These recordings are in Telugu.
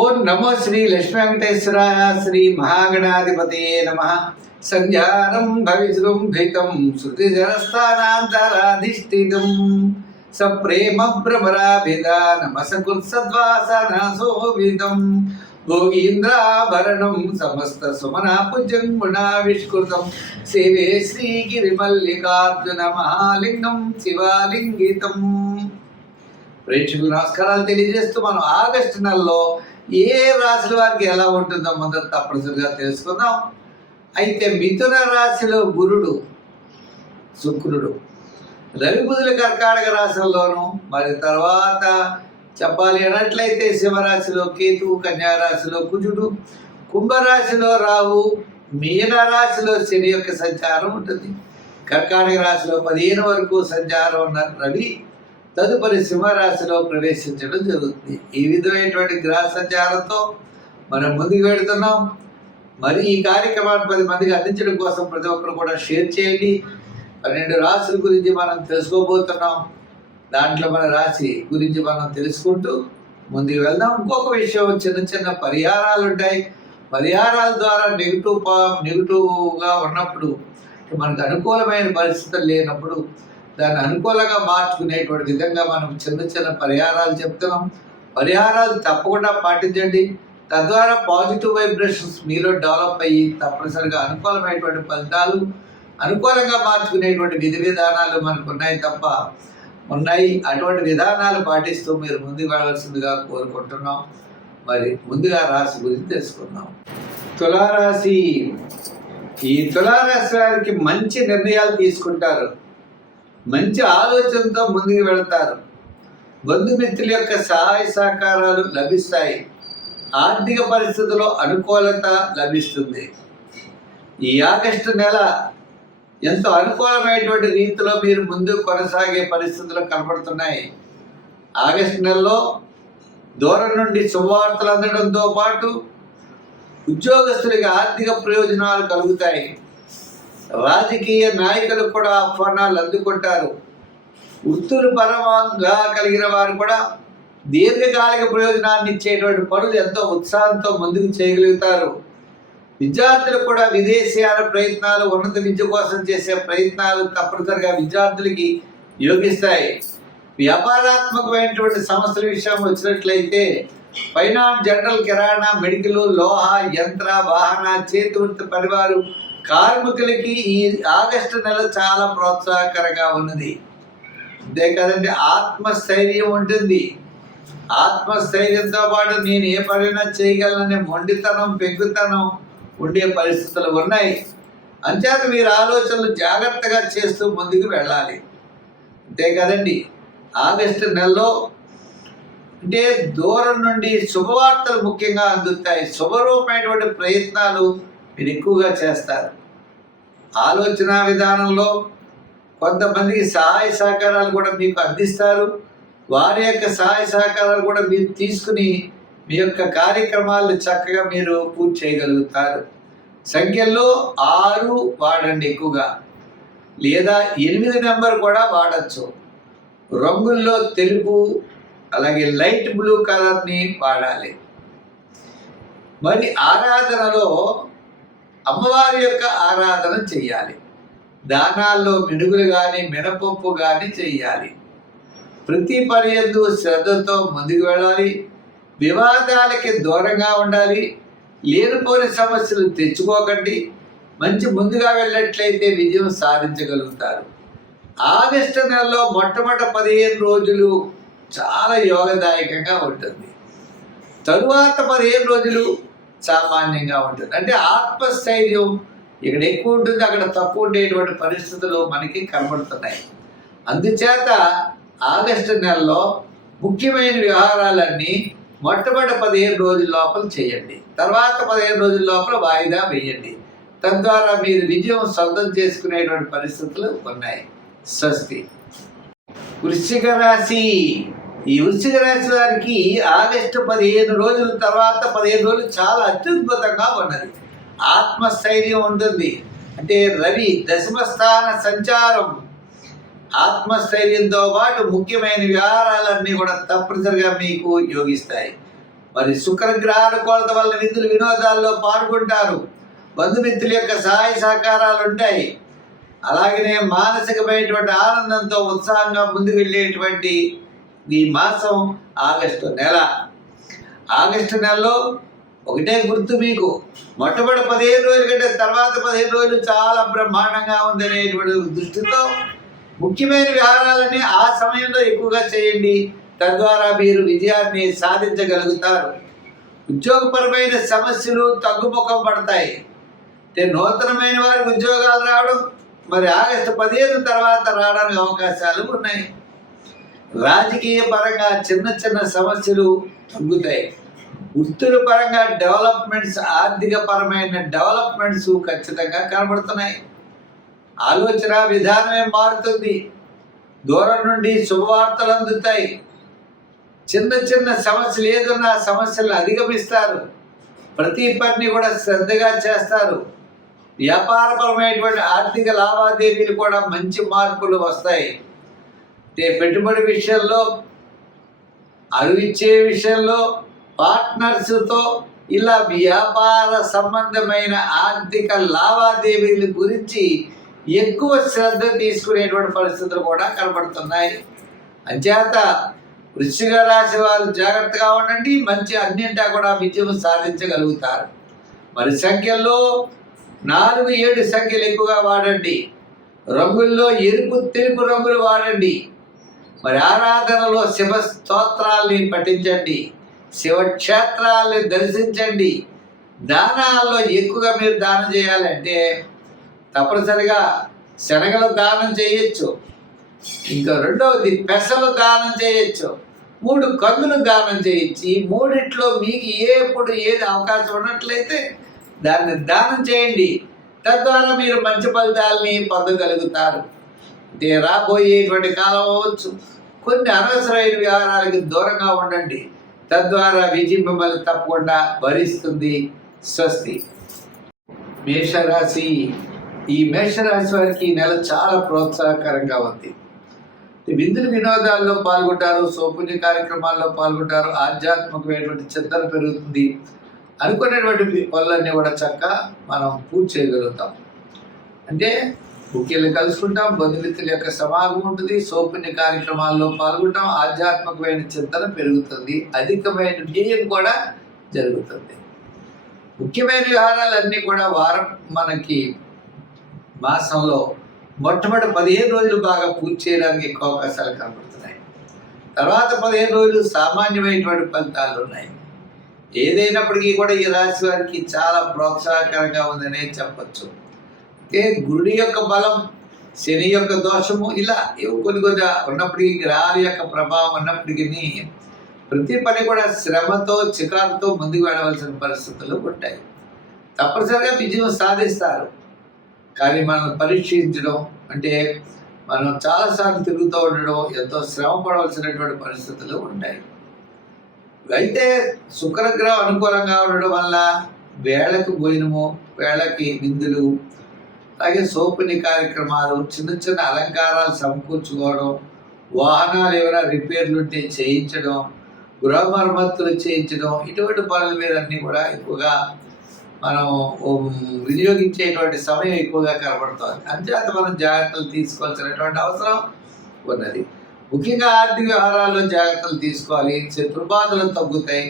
ఓం నమో శ్రీ లక్ష్మీ వెంకటేశ్వరాయ శ్రీ మహాగణాధిపతయే నమః. సంధ్యారం భవిజృంభితం శృతిజరస్థానాంతరాధిష్ఠితం సప్రేమ భ్రమరాభిధానమసకృత్సద్వాసనాశోభితం భోగీంద్రాభరణం సమస్త సుమనాపుజంగుణావిష్కృతం సేవే శ్రీగిరిమల్లికార్జున మహాలింగం శివాలింగితం. ప్రేక్షకులు నమస్కారాలు తెలియజేస్తూ మనం ఆగస్టు నెలలో ఏ రాశుల వారికి ఎలా ఉంటుందో మొదట తప్పనిసరిగా తెలుసుకుందాం. అయితే మిథున రాశిలో గురుడు, శుక్రుడు, రవి బుధుల కర్కాటక రాశుల్లోనూ, మరి తర్వాత చెప్పాలి అన్నట్లయితే సింహరాశిలో కేతువు, కన్యారాశిలో కుజుడు, కుంభరాశిలో రాహు, మీన రాశిలో శని యొక్క సంచారం ఉంటుంది. కర్కాటక రాశిలో 15 వరకు సంచారం ఉన్న రవి తదుపరి సింహరాశిలో ప్రవేశించడం జరుగుతుంది. ఈ విధమైనటువంటి గ్రహ సంచారంతో మనం ముందుకు వెళుతున్నాం. మరి ఈ కార్యక్రమాన్ని 10 మందికి అందించడం కోసం ప్రతి ఒక్కరు కూడా షేర్ చేయండి. 12 రాశుల గురించి మనం తెలుసుకోబోతున్నాం. దాంట్లో మన రాశి గురించి మనం తెలుసుకుంటూ ముందుకు వెళ్దాం. ఇంకొక విషయం, చిన్న చిన్న పరిహారాలు ఉంటాయి. పరిహారాల ద్వారా నెగిటివ్గా ఉన్నప్పుడు, మనకు అనుకూలమైన పరిస్థితులు లేనప్పుడు దాన్ని అనుకూలంగా మార్చుకునేటువంటి విధంగా మనం చిన్న చిన్న పరిహారాలు చెప్తున్నాం. పరిహారాలు తప్పకుండా పాటించండి. తద్వారా పాజిటివ్ వైబ్రేషన్స్ మీలో డెవలప్ అయ్యి తప్పనిసరిగా అనుకూలమైనటువంటి ఫలితాలు, అనుకూలంగా మార్చుకునేటువంటి విధి విధానాలు మనకు ఉన్నాయి. అటువంటి విధానాలు పాటిస్తూ మీరు ముందుకు వెళ్ళవలసిందిగా కోరుకుంటున్నాం. మరి ముందుగా రాశి గురించి తెలుసుకుందాం. తులారాశి. ఈ తులారాశి వారికి మంచి నిర్ణయాలు తీసుకుంటారు, మంచి ఆలోచనతో ముందుకు వెళతారు. బంధుమిత్రుల యొక్క సహాయ సహకారాలు లభిస్తాయి. ఆర్థిక పరిస్థితుల్లో అనుకూలత లభిస్తుంది. ఈ ఆగస్టు నెల ఎంతో అనుకూలమైనటువంటి రీతిలో మీరు ముందుకు కొనసాగే పరిస్థితులు కనబడుతున్నాయి. ఆగస్టు నెలలో దూరం నుండి శుభవార్తలు అందడంతో పాటు ఉద్యోగస్తులకి ఆర్థిక ప్రయోజనాలు కలుగుతాయి. రాజకీయ నాయకులు కూడా ఆహ్వానాలు అందుకుంటారు. వృత్తులు పరంగా కలిగిన వారు కూడా దీర్ఘకాలిక ప్రయోజనాన్ని ఇచ్చేటువంటి పనులు ఎంతో ఉత్సాహంతో ముందుకు చేయగలుగుతారు. విద్యార్థులు కూడా విదేశీయాల ప్రయత్నాలు, ఉన్నత విద్య కోసం చేసే ప్రయత్నాలు తప్పనిసరిగా విద్యార్థులకి యోగిస్తాయి. వ్యాపారాత్మకమైనటువంటి సమస్యల విషయం వచ్చినట్లయితే ఫైనాన్స్, జనరల్, కిరాణా, మెడికల్, లోహ, యంత్ర, వాహన, చేతి వృత్తి పరివారు కార్మికులకి ఈ ఆగస్టు నెల చాలా ప్రోత్సాహకరంగా ఉన్నది. అంతే కదండి, ఆత్మస్థైర్యం ఉంటుంది. ఆత్మస్థైర్యంతో పాటు నేను ఏ పనైనా చేయగలననే మొండితనం, పెగ్గుతనం ఉండే పరిస్థితులు ఉన్నాయి. అంచేత మీరు ఆలోచనలు జాగ్రత్తగా చేస్తూ ముందుకు వెళ్ళాలి. అంతే కదండి, ఆగస్టు నెలలో అంటే దూరం నుండి శుభవార్తలు ముఖ్యంగా అందుతాయి. శుభరూపమైనటువంటి ప్రయత్నాలు మీరు ఎక్కువగా చేస్తారు. ఆలోచన విధానంలో కొంతమందికి సహాయ సహకారాలు కూడా మీకు అందిస్తారు. వారి యొక్క సహాయ సహకారాలు కూడా మీరు తీసుకుని మీ యొక్క కార్యక్రమాలను చక్కగా మీరు పూర్తి చేయగలుగుతారు. సంఖ్యల్లో 6 వాడండి ఎక్కువగా, లేదా 8 నెంబర్ కూడా వాడచ్చు. రంగుల్లో తెలుపు, అలాగే లైట్ బ్లూ కలర్ని వాడాలి. మరి ఆరాధనలో అమ్మవారి యొక్క ఆరాధన చెయ్యాలి. దానాల్లో మినుగులు కానీ మినపప్పు కానీ చెయ్యాలి. ప్రతి పర్యందు శ్రద్ధతో ముందుకు వెళ్ళాలి. వివాదాలకి దూరంగా ఉండాలి. లేనిపోని సమస్యలు తెచ్చుకోకండి. మంచి ముందుగా వెళ్ళినట్లయితే విజయం సాధించగలుగుతారు. ఆగస్టు నెలలో మొట్టమొదటి 15 రోజులు చాలా యోగదాయకంగా ఉంటుంది. తరువాత 15 రోజులు సామాన్యంగా ఉంటుంది. అంటే ఆత్మస్థైర్యం ఇక్కడ ఎక్కువ ఉంటుంది, అక్కడ తక్కువ ఉండేటువంటి పరిస్థితులు మనకి కనబడుతున్నాయి. అందుచేత ఆగస్టు నెలలో ముఖ్యమైన వ్యవహారాలన్నీ మొట్టమొదటి 15 రోజుల లోపల చేయండి. తర్వాత 15 రోజుల లోపల వాయిదా వేయండి. తద్వారా మీరు విజయం సొంతం చేసుకునేటువంటి పరిస్థితులు ఉన్నాయి. స్వస్తి. వృశ్చిక రాశి. ఈ వృశ్చిక రాశి వారికి ఆగస్టు 15 రోజుల తర్వాత 15 రోజులు చాలా అత్యద్భుతంగా ఉన్నది. ఆత్మస్థైర్యం ఉంటుంది. అంటే రవి దశమ స్థాన సంచారం ఆత్మస్థైర్యంతో పాటు ముఖ్యమైన వ్యవహారాలన్నీ కూడా తప్పనిసరిగా మీకు యోగిస్తాయి. మరి శుక్రగ్రహ అనుకూలత వల్ల విందులు వినోదాల్లో పాల్గొంటారు. బంధుమిత్రుల యొక్క సహాయ సహకారాలు ఉంటాయి. అలాగనే మానసికమైనటువంటి ఆనందంతో ఉత్సాహంగా ముందుకు వెళ్ళేటువంటి ఈ మాసం ఆగస్టు నెల. ఆగస్టు నెలలో ఒకటే గుర్తు మీకు, మొట్టమొదటి 15 రోజుల కంటే తర్వాత 15 రోజులు చాలా బ్రహ్మాండంగా ఉందనేటువంటి దృష్టితో ముఖ్యమైన వ్యవహారాలన్నీ ఆ సమయంలో ఎక్కువగా చేయండి. తద్వారా మీరు విజయాన్ని సాధించగలుగుతారు. ఉద్యోగపరమైన సమస్యలు తగ్గుముఖం పడతాయి. నూతనమైన వారికి ఉద్యోగాలు రావడం మరి ఆగస్టు 15 తర్వాత రావడానికి అవకాశాలు ఉన్నాయి. రాజకీయ పరంగా చిన్న చిన్న సమస్యలు తగ్గుతాయి. వృత్తుల పరంగా డెవలప్మెంట్స్, ఆర్థిక పరమైన డెవలప్మెంట్స్ ఖచ్చితంగా కనబడుతున్నాయి. ఆలోచన విధానమే మారుతుంది. దూరం నుండి శుభవార్తలు అందుతాయి. చిన్న చిన్న సమస్యలు ఏదన్నా సమస్యలను అధిగమిస్తారు. ప్రతి పనిని కూడా శ్రద్ధగా చేస్తారు. వ్యాపారపరమైనటువంటి ఆర్థిక లావాదేవీలు కూడా మంచి మార్పులు వస్తాయి. పెట్టుబడి విషయంలో, అరువిచ్చే విషయంలో, పార్ట్నర్స్తో ఇలా వ్యాపార సంబంధమైన ఆర్థిక లావాదేవీల గురించి ఎక్కువ శ్రద్ధ తీసుకునేటువంటి పరిస్థితులు కూడా కనబడుతున్నాయి. అంచేత వృశ్చిక రాశి వారు జాగ్రత్తగా ఉండండి. మంచి అన్నింటా కూడా విజయం సాధించగలుగుతారు. మరి సంఖ్యల్లో 4, 7 సంఖ్యలు ఎక్కువగా వాడండి. రంగుల్లో ఎరుపు, తెలుపు రంగులు వాడండి. మరి ఆరాధనలో శివ స్తోత్రాల్ని పఠించండి. శివక్షేత్రాల్ని దర్శించండి. దానాల్లో ఎక్కువగా మీరు దానం చేయాలంటే తప్పనిసరిగా శనగలు దానం చేయొచ్చు. ఇంకా రెండవది పెసలు దానం చేయొచ్చు. 3 కందులు దానం చేయొచ్చు. ఈ మూడిట్లో మీకు ఎప్పుడు ఏది అవకాశం ఉన్నట్లయితే దాన్ని దానం చేయండి. తద్వారా మీరు మంచి ఫలితాలని పొందగలుగుతారు. రాబోయేటువంటి కాలం అవ్వచ్చు. కొన్ని అనవసరమైన వ్యవహారాలకి దూరంగా ఉండండి. తద్వారా విజయం మిమ్మల్ని తప్పకుండా భరిస్తుంది. స్వస్తి. మేషరాశి. ఈ మేషరాశి వారికి ఈ నెల చాలా ప్రోత్సాహకరంగా ఉంది. విందులు వినోదాల్లో పాల్గొంటారు. సౌపుణ్య కార్యక్రమాల్లో పాల్గొంటారు. ఆధ్యాత్మికమైనటువంటి చింతన పెరుగుతుంది. అనుకునేటువంటి పనులన్నీ కూడా చక్కగా మనం పూర్తి చేయగలుగుతాం. అంటే ముఖ్యంగా కలుసుకుంటాం. బంధుమిత్రుల యొక్క సమాగమం ఉంటుంది. సౌపుణ్య కార్యక్రమాల్లో పాల్గొంటాం. ఆధ్యాత్మికమైన చింతన పెరుగుతుంది. అధికమైన వ్యయం కూడా జరుగుతుంది. ముఖ్యమైన వ్యవహారాలన్నీ కూడా వారం మనకి మాసంలో మొట్టమొదటి 15 రోజులు బాగా పూర్తి చేయడానికి ఎక్కువ అవకాశాలు కనబడుతున్నాయి. తర్వాత 15 రోజులు సామాన్యమైనటువంటి ఫలితాలు ఉన్నాయి. ఏదైనప్పటికీ కూడా ఈ రాశి వారికి చాలా ప్రోత్సాహకరంగా ఉందనే చెప్పచ్చు. గురుడి యొక్క బలం, శని యొక్క దోషము, ఇలా కొన్ని ఉన్నప్పటికీ, గ్రహాల యొక్క ప్రభావం ఉన్నప్పటికీ ప్రతి పని కూడా శ్రమతో, చికాకుతో ముందుకు వెళ్ళవలసిన పరిస్థితులు ఉంటాయి. తప్పనిసరిగా విజయం సాధిస్తారు. కానీ మనం పరీక్షించడం అంటే మనం చాలాసార్లు తిరుగుతూ ఉండడం, ఎంతో శ్రమ పడవలసినటువంటి పరిస్థితులు ఉంటాయి. అయితే శుక్రగ్రహం అనుకూలంగా ఉండడం వల్ల వేళకు భోజనము, వేళకి విందులు, అలాగే సౌపుణ్య కార్యక్రమాలు, చిన్న చిన్న అలంకారాలు సమకూర్చుకోవడం, వాహనాలు ఏమైనా రిపేర్లు ఉంటే చేయించడం, గృహ మరమ్మతులు చేయించడం, ఇటువంటి పనుల మీద అన్నీ కూడా ఎక్కువగా మనం వినియోగించేటువంటి సమయం ఎక్కువగా కనబడుతుంది. అంచేత మనం జాగ్రత్తలు తీసుకోవాల్సినటువంటి అవసరం ఉన్నది. ముఖ్యంగా ఆర్థిక వ్యవహారాల్లో జాగ్రత్తలు తీసుకోవాలి. శత్రుబాధలు తగ్గుతాయి.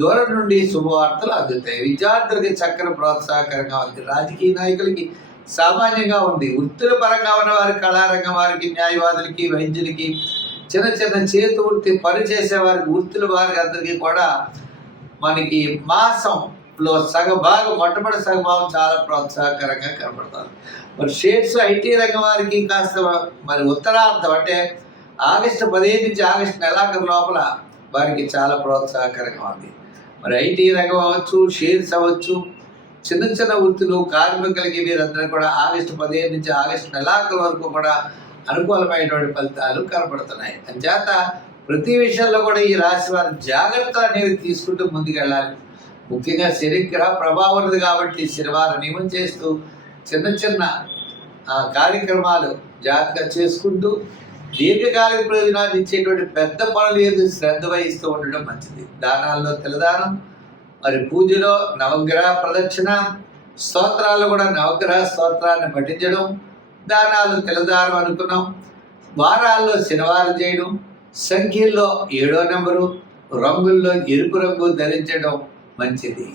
దూరం నుండి శుభవార్తలు అందుతాయి. విద్యార్థులకి చక్కని ప్రోత్సాహకరంగా ఉంది. రాజకీయ నాయకులకి సామాన్యంగా ఉంది. వృత్తుల పరంగా ఉన్న వారికి, కళారంగం వారికి, న్యాయవాదులకి, వైద్యులకి, చిన్న చిన్న చేతి వృత్తి పనిచేసే వారికి, వృత్తుల వారికి అందరికీ కూడా మనకి మాసంలో సగభాగం, మొట్టమొదటి సగభాగం చాలా ప్రోత్సాహకరంగా కనబడుతుంది. మరి షేర్స్, ఐటీ రంగం వారికి కాస్త మరి ఉత్తరార్థం అంటే ఆగస్టు 15 నుంచి ఆగస్టు నెలాఖరు లోపల వారికి చాలా ప్రోత్సాహకరంగా ఉంది. మరి ఐటీ రంగం అవ్వచ్చు, షేర్స్ అవ్వచ్చు, చిన్న చిన్న వృత్తులు, కార్మికులకి వీరందరూ కూడా ఆగస్టు 15 నుంచి ఆగస్టు నెలాఖరు వరకు కూడా అనుకూలమైనటువంటి ఫలితాలు కనబడుతున్నాయి. అంచేత ప్రతి విషయంలో కూడా ఈ రాశి వారు జాగ్రత్తలు అనేవి తీసుకుంటూ ముందుకెళ్ళాలి. ముఖ్యంగా శనిగ్రహ ప్రభావం ఉన్నది కాబట్టి శనివారం నియమం చేస్తూ చిన్న చిన్న కార్యక్రమాలు జాగ్రత్తగా చేసుకుంటూ దీర్ఘకాలిక ప్రయోజనాలు ఇచ్చేటువంటి పెద్ద పనులు ఏది శ్రద్ధ వహిస్తూ ఉండడం మంచిది. దానాల్లో తెలదానం, మరి పూజలో నవగ్రహ ప్రదక్షిణ, స్తోత్రాలు కూడా నవగ్రహ స్తోత్రాన్ని పఠించడం, దానాలు తెలదానం అనుకున్నాం. వారాల్లో శనివారం చేయడం, సంఖ్యల్లో 7వ నెంబరు, రంగుల్లో ఎరుపు రంగు ధరించడం మంచిది.